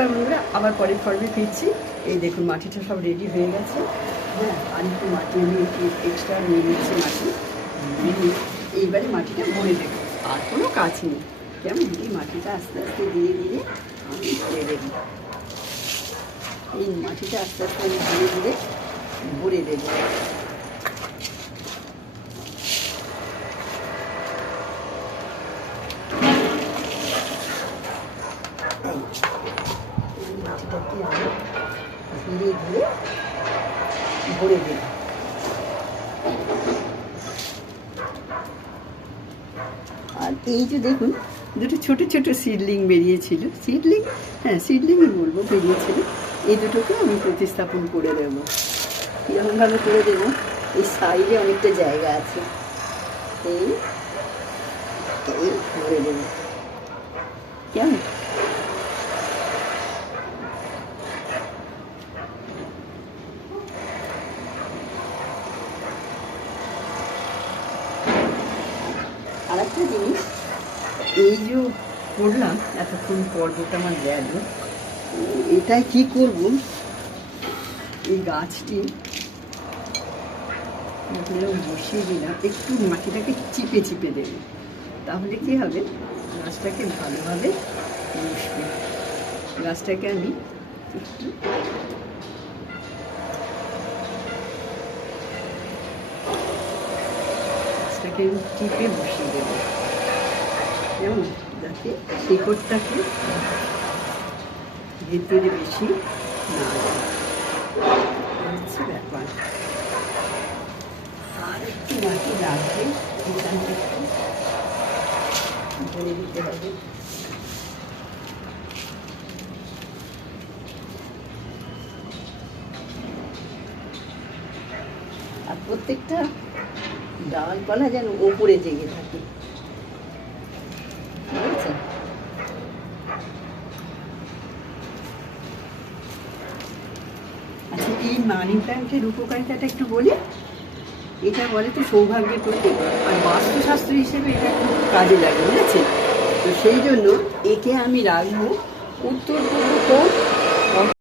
বন্ধুরা আবার পরের পর্বে ফিরছি। এই দেখুন মাটিটা সব রেডি হয়ে গেছে। হ্যাঁ, আর একটু মাটি আমি এক্সট্রা নিয়ে নিচ্ছি মাটি। এইবারে মাটিটা ভরে দেবো, আর কোনো কাজ নেই। কেমন এই মাটিটা আস্তে আস্তে ধীরে ধীরে আমি ভরে দেবো। এই মাটিটা আস্তে আস্তে আমি ধীরে ধীরে ভরে দেবো। মাটিটাকে আমি ধীরে ধীরে ভরে দেব। আর এই যে দেখুন দুটো ছোট ছোট সিডলিং বেরিয়েছিল, সিডলিং, হ্যাঁ সিডলিংই বলবো, বেরিয়েছিল। এই দুটোকে আমি প্রতিস্থাপন করে দেব। কীরকমভাবে করে দেবো, এই সাইডে অনেকটা জায়গা আছে, এই ভরে দেবো। কেমন আর একটা জিনিস, এই যে করলাম এতক্ষণ পর্বটা আমার গেল, এটাই কি করব, এই গাছটি বসিয়ে দিলাম, একটু মাটিটাকে চিপে চিপে দেবে, তাহলে কি হবে, গাছটাকে ভালোভাবে বসবে। গাছটাকে আমি একটু গাছটাকে চিপে বসিয়ে দেবো, যেমন যাতে শিকড়টাকে ভেতরে বেশি না যায়, হচ্ছে ব্যাপার। আর একটু মাটি লাগবে, এখানে একটু ভরে দিতে হবে। আর প্রত্যেকটা ডালপালা যেন ওপরে জেগে থাকে, বুঝেছেন? আচ্ছা, এই মানি প্ল্যান্টের উপকারিতাটা একটু বলি। এটা বলে তো সৌভাগ্যের প্রতীক, আর বাস্তুশাস্ত্র হিসেবে এটা খুব কাজে লাগে, বুঝেছেন? তো সেই জন্য একে আমি রাখবো উত্তর পূর্ব কোণ